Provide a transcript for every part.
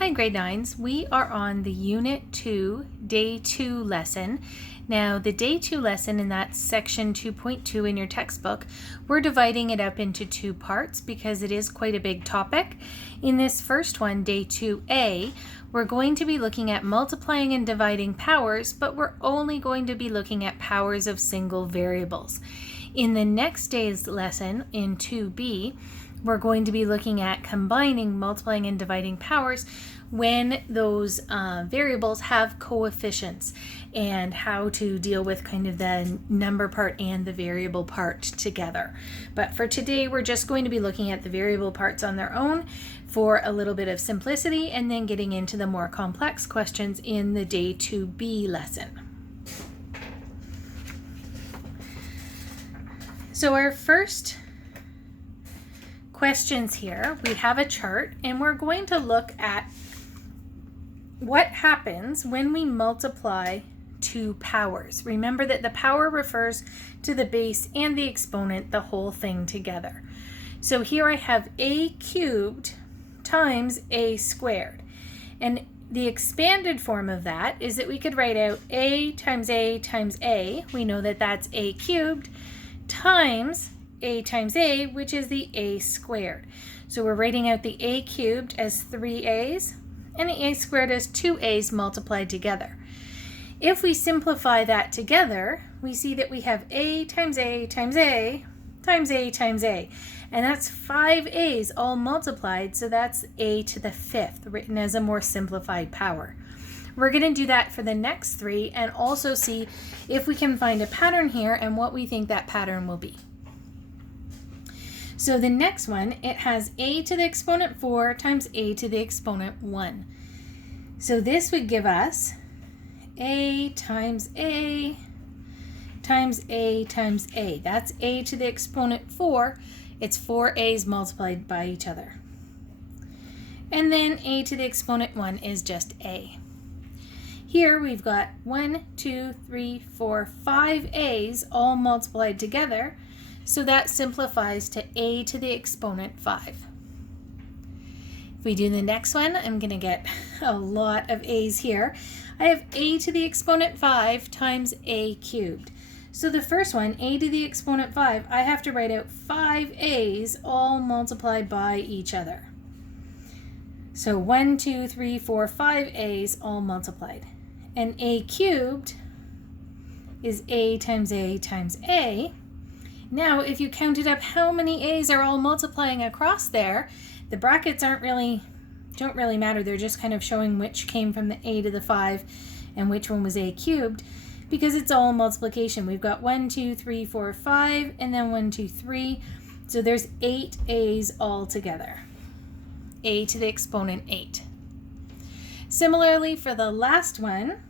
Hi grade 9s, we are on the Unit 2, Day 2 lesson. Now the Day 2 lesson, and that's section 2.2 in your textbook, we're dividing it up into two parts because it is quite a big topic. In this first one, Day 2A, we're going to be looking at multiplying and dividing powers, but we're only going to be looking at powers of single variables. In the next day's lesson, in 2B, we're going to be looking at combining multiplying and dividing powers when those variables have coefficients and how to deal with kind of the number part and the variable part together. But for today, we're just going to be looking at the variable parts on their own for a little bit of simplicity and then getting into the more complex questions in the Day 2B lesson. So our first questions here, we have a chart and we're going to look at what happens when we multiply two powers. Remember that the power refers to the base and the exponent, the whole thing together. So here I have a cubed times a squared. And the expanded form of that is that we could write out a times a times a. We know that that's a cubed times a, which is the a squared. So we're writing out the a cubed as 3a's and the a squared as 2a's multiplied together. If we simplify that together, we see that we have a times a times a times a times a. And that's 5a's all multiplied, so that's a to the 5th, written as a more simplified power. We're going to do that for the next three and also see if we can find a pattern here and what we think that pattern will be. So the next one, it has a to the exponent 4 times a to the exponent 1. So this would give us a times a times a times a. That's a to the exponent 4. It's 4a's multiplied by each other. And then a to the exponent 1 is just a. Here we've got 1, 2, 3, 4, 5a's all multiplied together. So that simplifies to a to the exponent 5. If we do the next one, I'm going to get a lot of a's here. I have a to the exponent 5 times a cubed. So the first one, a to the exponent 5, I have to write out 5a's all multiplied by each other. So 1, 2, 3, 4, 5a's all multiplied. And a cubed is a times a times a. Now, if you counted up how many a's are all multiplying across there, the brackets don't really matter. They're just kind of showing which came from the a to the 5 and which one was a cubed because it's all multiplication. We've got 1, 2, 3, 4, 5, and then 1, 2, 3. So there's 8 a's all together. A to the exponent 8. Similarly, for the last one,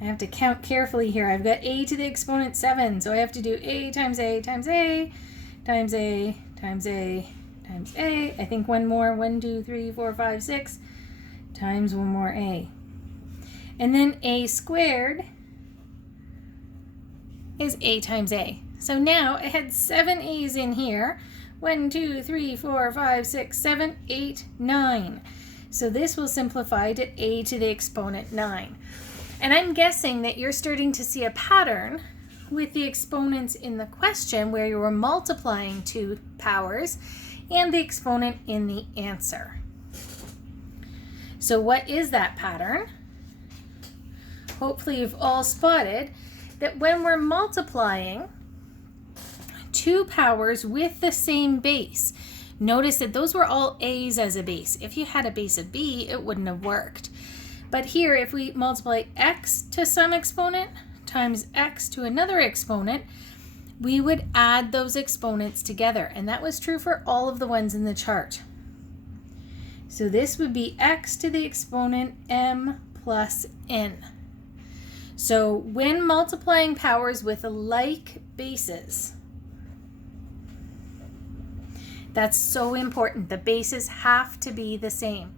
I have to count carefully here. I've got a to the exponent 7, so I have to do a times a times a times a times a times a. I think one more, 1, 2, 3, 4, 5, 6 times one more a. And then a squared is a times a. So now I had 7 a's in here. 1, 2, 3, 4, 5, 6, 7, 8, 9. So this will simplify to a to the exponent 9. And I'm guessing that you're starting to see a pattern with the exponents in the question where you were multiplying two powers and the exponent in the answer. So what is that pattern? Hopefully you've all spotted that when we're multiplying two powers with the same base, notice that those were all a's as a base. If you had a base of b, it wouldn't have worked. But here, if we multiply x to some exponent times x to another exponent, we would add those exponents together. And that was true for all of the ones in the chart. So this would be x to the exponent m plus n. So when multiplying powers with like bases, that's so important. The bases have to be the same.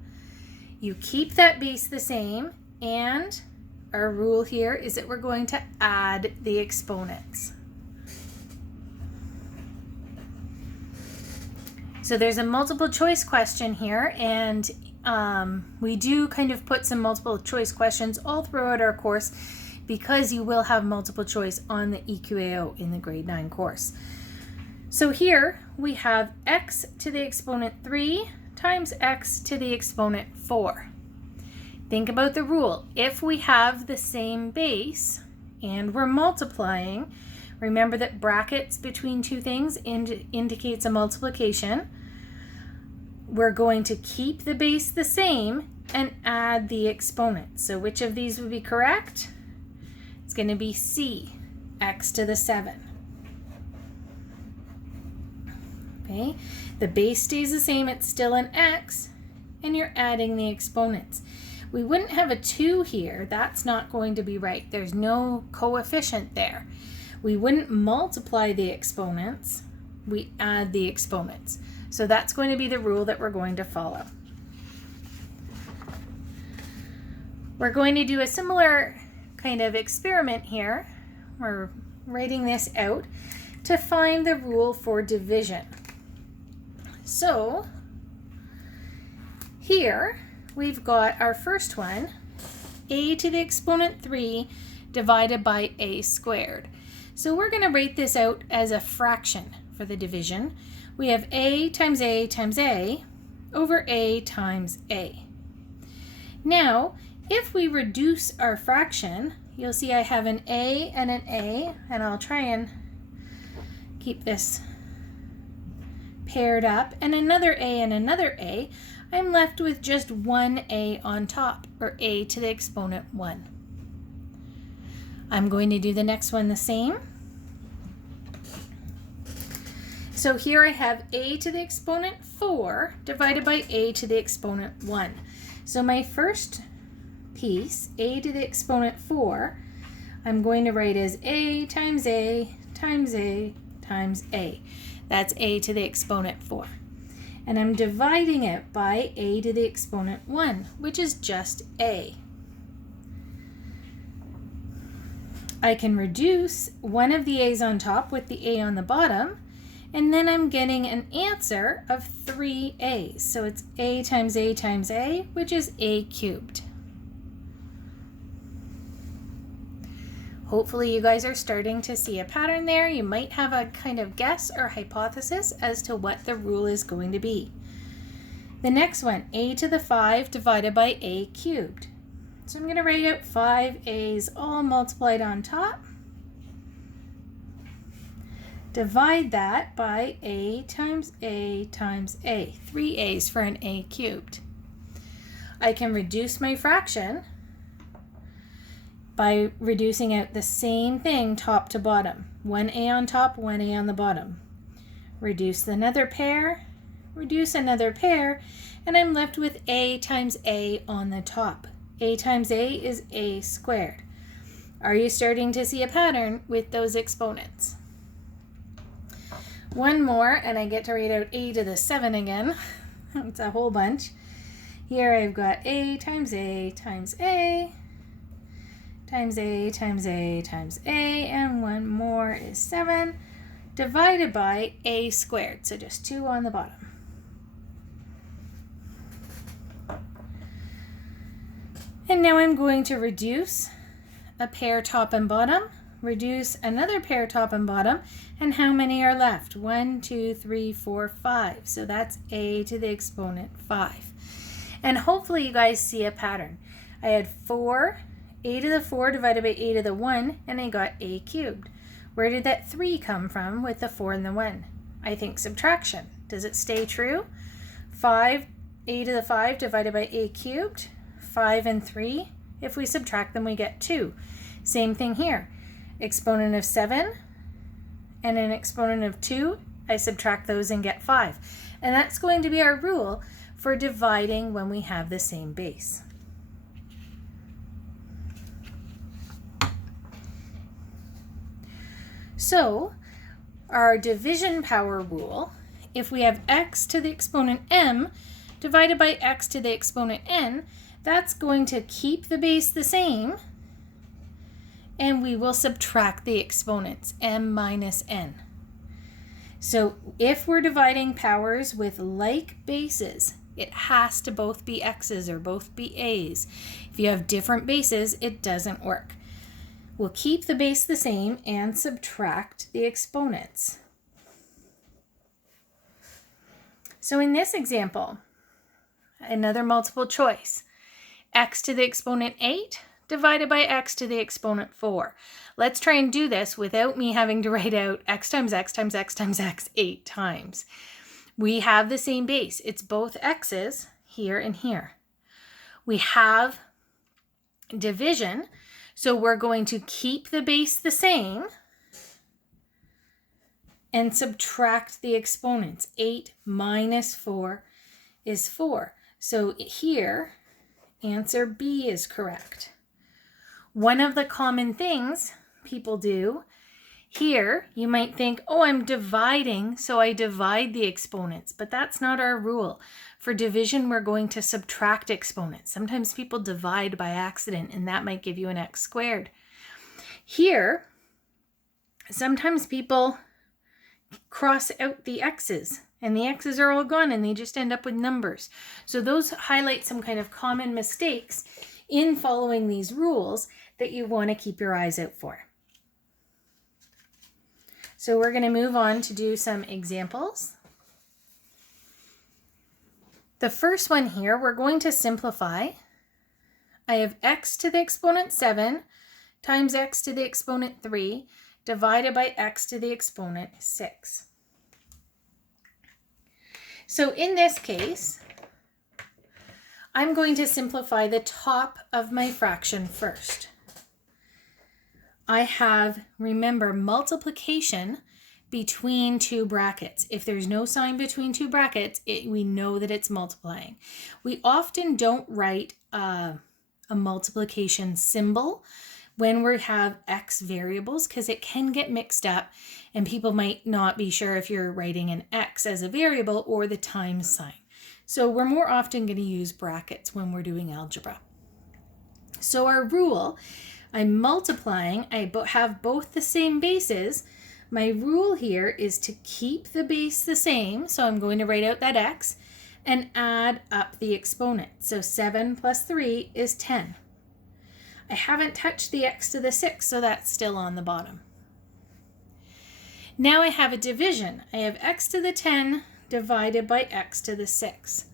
You keep that base the same, and our rule here is that we're going to add the exponents. So there's a multiple choice question here, and we do kind of put some multiple choice questions all throughout our course because you will have multiple choice on the EQAO in the grade 9 course. So here we have x to the exponent 3 times x to the exponent 4. Think about the rule. If we have the same base and we're multiplying, remember that brackets between two things indicates a multiplication. We're going to keep the base the same and add the exponent. So which of these would be correct? It's going to be C, x to the 7. Okay, the base stays the same, it's still an x, and you're adding the exponents. We wouldn't have a 2 here, that's not going to be right. There's no coefficient there. We wouldn't multiply the exponents, we add the exponents. So that's going to be the rule that we're going to follow. We're going to do a similar kind of experiment here. We're writing this out to find the rule for division. So here we've got our first one, a to the exponent 3 divided by a squared. So we're going to write this out as a fraction for the division. We have a times a times a over a times a. Now, if we reduce our fraction, you'll see I have an a, and I'll try and keep this paired up, and another a and another a. I'm left with just one a on top, or a to the exponent 1. I'm going to do the next one the same. So here I have a to the exponent 4 divided by a to the exponent 1. So my first piece, a to the exponent 4, I'm going to write as a times a times a times a. That's a to the exponent 4. And I'm dividing it by a to the exponent 1, which is just a. I can reduce one of the a's on top with the a on the bottom, and then I'm getting an answer of 3 a's. So it's a times a times a, which is a cubed. Hopefully you guys are starting to see a pattern there. You might have a kind of guess or hypothesis as to what the rule is going to be. The next one, a to the 5 divided by a cubed. So I'm going to write out 5 a's all multiplied on top. Divide that by a times a times a. 3 a's for an a cubed. I can reduce my fraction by reducing out the same thing top to bottom. 1 a on top, 1 a on the bottom. Reduce another pair, reduce another pair, and I'm left with a times a on the top. A times a is a squared. Are you starting to see a pattern with those exponents? One more, and I get to write out a to the 7 again. It's a whole bunch. Here I've got a times a times a times a times a times a, and one more is 7 divided by a squared, so just 2 on the bottom. And now I'm going to reduce a pair top and bottom, reduce another pair top and bottom, and how many are left? 1, 2, 3, 4, 5. So that's a to the exponent 5. And hopefully you guys see a pattern. I had 4, a to the 4 divided by a to the 1, and I got a cubed. Where did that 3 come from with the 4 and the 1? I think subtraction. Does it stay true? 5, a to the 5 divided by a cubed. 5 and 3, if we subtract them, we get 2. Same thing here. Exponent of 7 and an exponent of 2, I subtract those and get 5. And that's going to be our rule for dividing when we have the same base. So our division power rule, if we have x to the exponent m divided by x to the exponent n, that's going to keep the base the same, and we will subtract the exponents, m minus n. So if we're dividing powers with like bases, it has to both be x's or both be a's. If you have different bases, it doesn't work. We'll keep the base the same and subtract the exponents. So in this example, another multiple choice, x to the exponent 8 divided by x to the exponent 4. Let's try and do this without me having to write out x times x times x times x 8 times. We have the same base. It's both x's here and here. We have division, so we're going to keep the base the same and subtract the exponents. 8 minus 4 is 4. So here, answer B is correct. One of the common things people do here, you might think, oh, I'm dividing, so I divide the exponents, but that's not our rule. For division, we're going to subtract exponents. Sometimes people divide by accident, and that might give you an x squared. Here, sometimes people cross out the x's, and the x's are all gone, and they just end up with numbers. So those highlight some kind of common mistakes in following these rules that you want to keep your eyes out for. So we're going to move on to do some examples. The first one here, we're going to simplify. I have x to the exponent 7 times x to the exponent 3 divided by x to the exponent 6. So in this case, I'm going to simplify the top of my fraction first. I have, remember, multiplication between two brackets. If there's no sign between two brackets, we know that it's multiplying. We often don't write a multiplication symbol when we have x variables because it can get mixed up and people might not be sure if you're writing an x as a variable or the times sign. So we're more often going to use brackets when we're doing algebra. So our rule, I'm multiplying, I have both the same bases. My rule here is to keep the base the same, so I'm going to write out that x, and add up the exponent. So 7 plus 3 is 10. I haven't touched the x to the 6, so that's still on the bottom. Now I have a division. I have x to the 10 divided by x to the 6.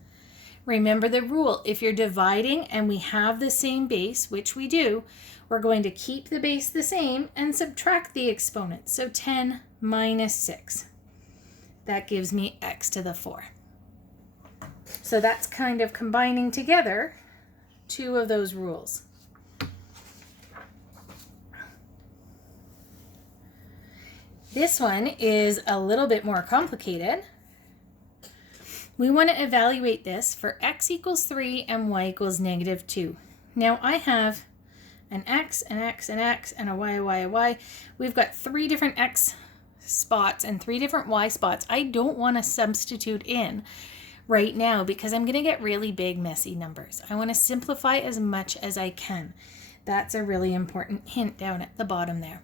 Remember the rule, if you're dividing and we have the same base, which we do, we're going to keep the base the same and subtract the exponent. So 10 minus 6. That gives me x to the 4. So that's kind of combining together two of those rules. This one is a little bit more complicated. We want to evaluate this for x equals 3 and y equals negative 2. Now I have an x, an x, an x, and a y, a y, a y. We've got 3 different x spots and 3 different y spots. I don't want to substitute in right now because I'm going to get really big, messy numbers. I want to simplify as much as I can. That's a really important hint down at the bottom there.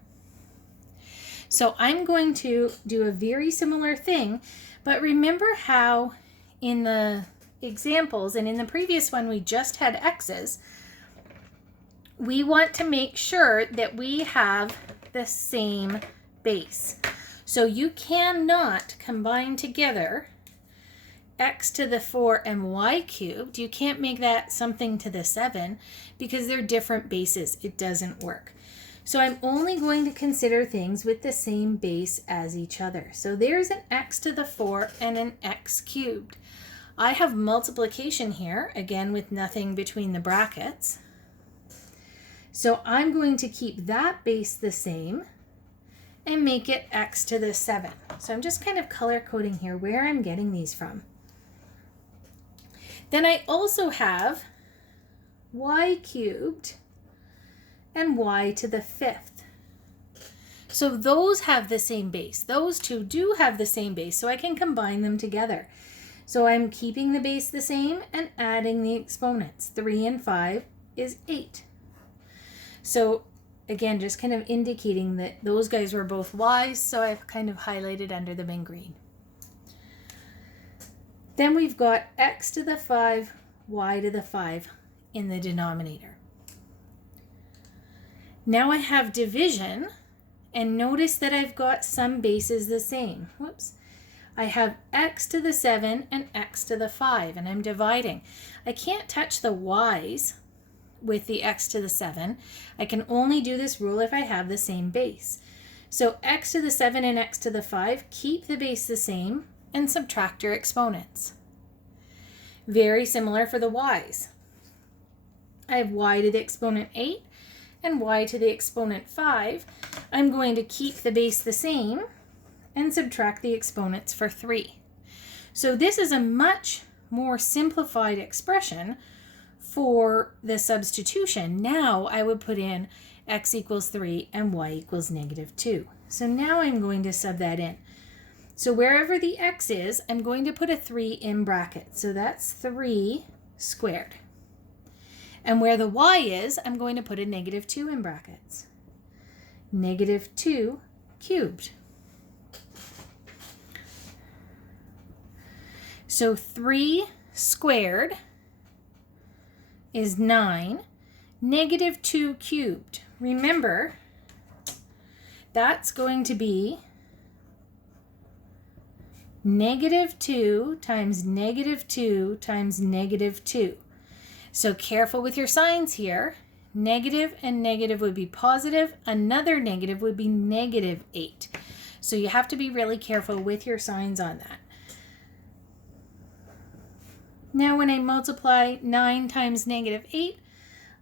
So I'm going to do a very similar thing, but remember how in the examples and in the previous one we just had x's. We want to make sure that we have the same base. So you cannot combine together x to the 4 and y cubed. You can't make that something to the 7 because they're different bases. It doesn't work. So I'm only going to consider things with the same base as each other. So there's an x to the 4 and an x cubed. I have multiplication here, again with nothing between the brackets. So I'm going to keep that base the same and make it x to the 7. So I'm just kind of color coding here where I'm getting these from. Then I also have y cubed and y to the 5th. So those have the same base. Those two do have the same base, so I can combine them together. So I'm keeping the base the same and adding the exponents. 3 and 5 is 8. So again, just kind of indicating that those guys were both y's, so I've kind of highlighted under them in green. Then we've got x to the 5, y to the 5 in the denominator. Now I have division, and notice that I've got some bases the same. Whoops. I have x to the 7 and x to the 5, and I'm dividing. I can't touch the y's with the x to the 7. I can only do this rule if I have the same base. So x to the 7 and x to the 5, keep the base the same and subtract your exponents. Very similar for the y's. I have y to the exponent 8 and y to the exponent 5. I'm going to keep the base the same and subtract the exponents for 3. So this is a much more simplified expression for the substitution. Now I would put in x equals 3 and y equals -2. So now I'm going to sub that in. So wherever the x is, I'm going to put a 3 in brackets. So that's 3 squared. And where the y is, I'm going to put a -2 in brackets. -2 cubed. So 3 squared is 9. -2 cubed. Remember, that's going to be -2 times -2 times -2. So careful with your signs here. Negative and negative would be positive. Another negative would be -8. So you have to be really careful with your signs on that. Now when I multiply 9 times -8,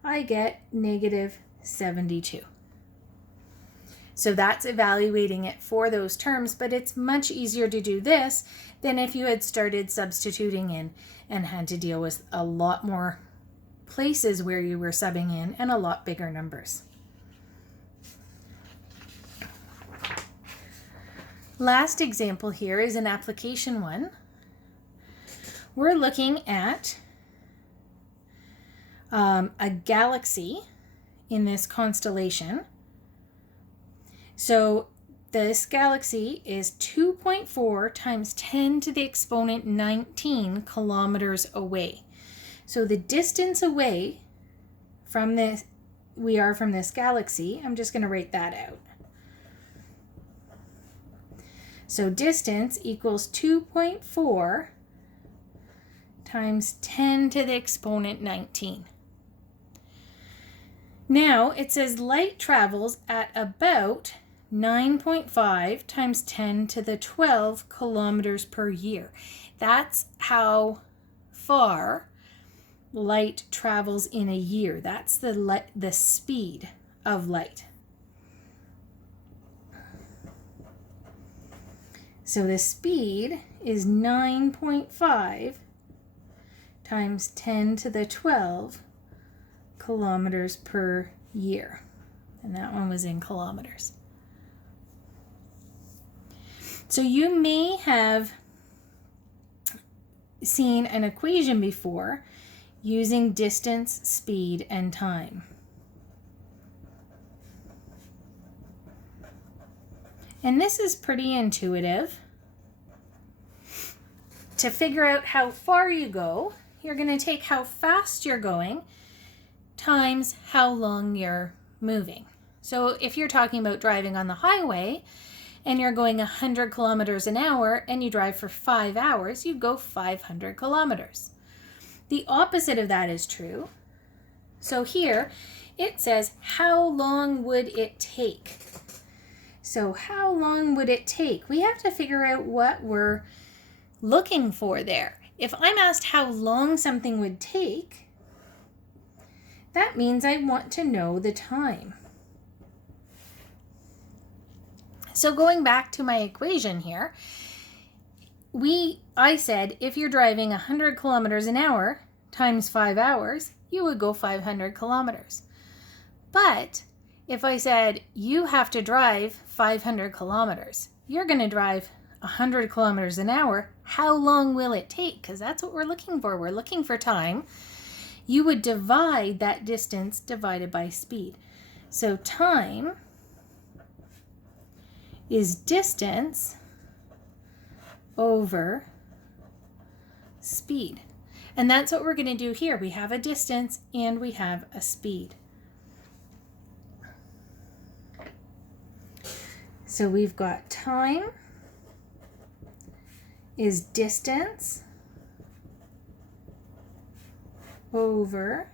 I get -72. So that's evaluating it for those terms, but it's much easier to do this than if you had started substituting in and had to deal with a lot more places where you were subbing in and a lot bigger numbers. Last example here is an application one. We're looking at a galaxy in this constellation. So this galaxy is 2.4 times 10 to the exponent 19 kilometers away. So the distance away from this, we are from this galaxy, I'm just going to write that out. So distance equals 2.4 times 10 to the exponent 19. Now it says light travels at about 9.5 times 10 to the 12 kilometers per year. That's how far light travels in a year. That's the speed of light. So the speed is 9.5 times 10 to the 12 kilometers per year. And that one was in kilometers. So you may have seen an equation before using distance, speed, and time. And this is pretty intuitive. To figure out how far you go, you're going to take how fast you're going times how long you're moving. So if you're talking about driving on the highway and you're going 100 kilometers an hour and you drive for 5 hours, you go 500 kilometers. The opposite of that is true. So here it says, how long would it take? So how long would it take? We have to figure out what we're looking for there. If I'm asked how long something would take, that means I want to know the time. So going back to my equation here, I said if you're driving 100 kilometers an hour times 5 hours, you would go 500 kilometers. But if I said you have to drive 500 kilometers, you're going to drive 100 kilometers an hour, how long will it take? Because that's what we're looking for. We're looking for time. You would divide that distance divided by speed. So time is distance over speed. And that's what we're going to do here. We have a distance and we have a speed. So we've got time is distance over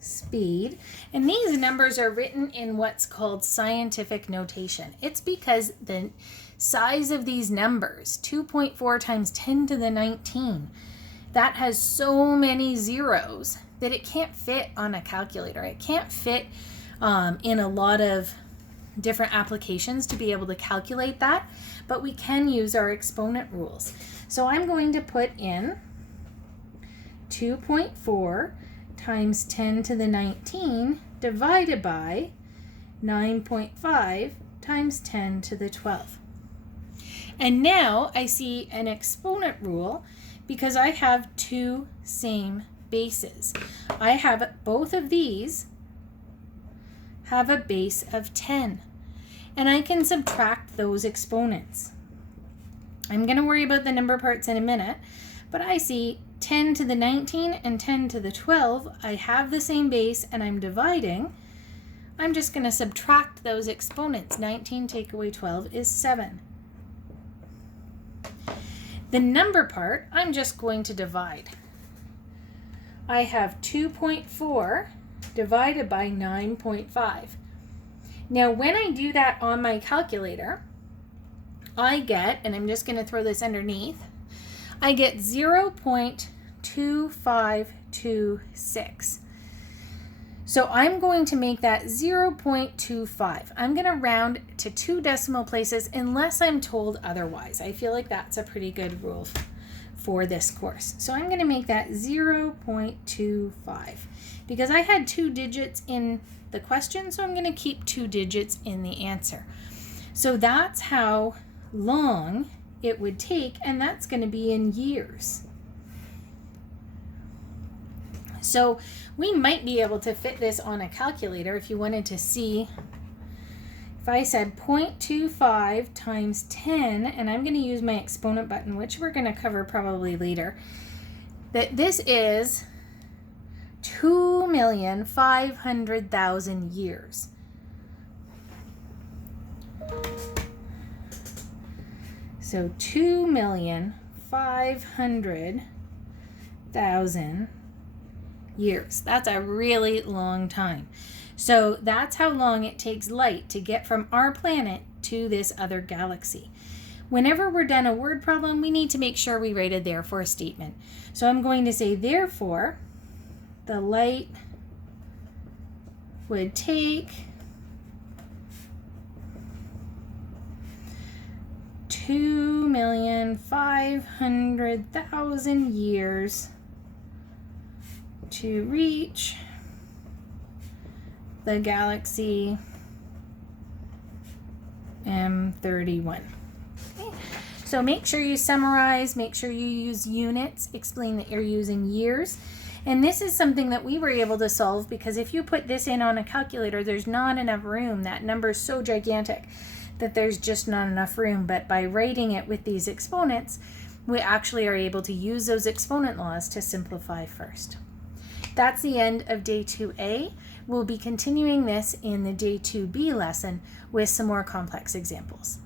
speed. And these numbers are written in what's called scientific notation. It's because the size of these numbers, 2.4 times 10 to the 19, that has so many zeros that it can't fit on a calculator. It can't fit in a lot of different applications to be able to calculate that, but we can use our exponent rules. So I'm going to put in 2.4 times 10 to the 19 divided by 9.5 times 10 to the 12. And now I see an exponent rule because I have two same bases. I have both of these have a base of 10, and I can subtract those exponents. I'm going to worry about the number parts in a minute, but I see 10 to the 19 and 10 to the 12. I have the same base and I'm dividing. I'm just going to subtract those exponents. 19 take away 12 is 7. The number part, I'm just going to divide. I have 2.4 divided by 9.5. Now when I do that on my calculator, I get, and I'm just going to throw this underneath, I get 0.2526. So I'm going to make that 0.25. I'm going to round to 2 decimal places unless I'm told otherwise. I feel like that's a pretty good rule for this course. So I'm going to make that 0.25 because I had 2 digits in the question, so I'm going to keep 2 digits in the answer. So that's how long it would take, and that's going to be in years. So we might be able to fit this on a calculator if you wanted to see. If I said 0.25 times 10, and I'm going to use my exponent button, which we're going to cover probably later, that this is 2,500,000 years. So 2,500,000 years. That's a really long time. So that's how long it takes light to get from our planet to this other galaxy. Whenever we're done a word problem, we need to make sure we write a therefore statement. So I'm going to say, therefore, the light would take 2,500,000 years to reach the galaxy M31. Okay. So make sure you summarize, make sure you use units, explain that you're using years. And this is something that we were able to solve because if you put this in on a calculator, there's not enough room. That number is so gigantic that there's just not enough room. But by writing it with these exponents, we actually are able to use those exponent laws to simplify first. That's the end of day 2A. We'll be continuing this in the day 2B lesson with some more complex examples.